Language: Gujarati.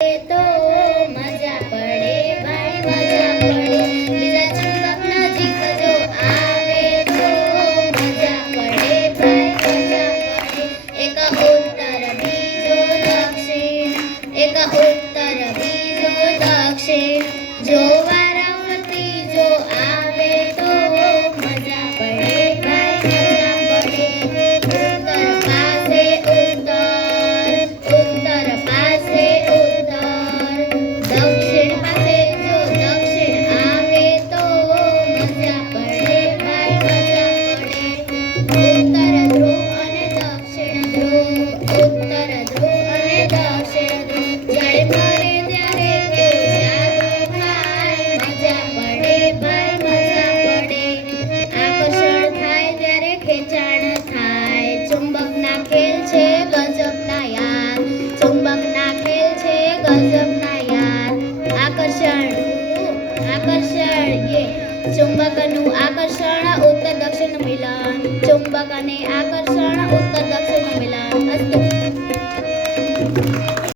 તો મજા પડે ભાઈ મજા પડે બીજા ચુંબક નજીક જો આવે તો મજા પડે ભાઈ મજા પડે એક ઉત્તર બીજો દક્ષિણ એક ઉત્તર બીજો દક્ષિણ જો વારાફરતી જો આવે તો મજા પડે ભાઈ મજા પડે ઉત્તર પાસે ઉત્તર પાસે દક્ષિણ પાસે જો દક્ષિણ આવે તો મજા પડે ભાઈ મજા પડે ઉત્તર ધ્રુવ અને દક્ષિણ ધ્રુવ ઉત્તર ધ્રુવ અને દક્ષિણ ધ્રુવ જળ મરે ત્યારે કેવું જાદુ થાય મજા પડે ભાઈ મજા પડે આકર્ષણ થાય ત્યારે ખેંચાણ થાય ચુંબકના ખેલ છે ગજબના યાર ચુંબકના ખેલ છે ગજબના યાર આકર્ષણ ચુંબકનું આકર્ષણ ઉત્તર દક્ષિણ મિલન ચુંબક અને આકર્ષણ ઉત્તર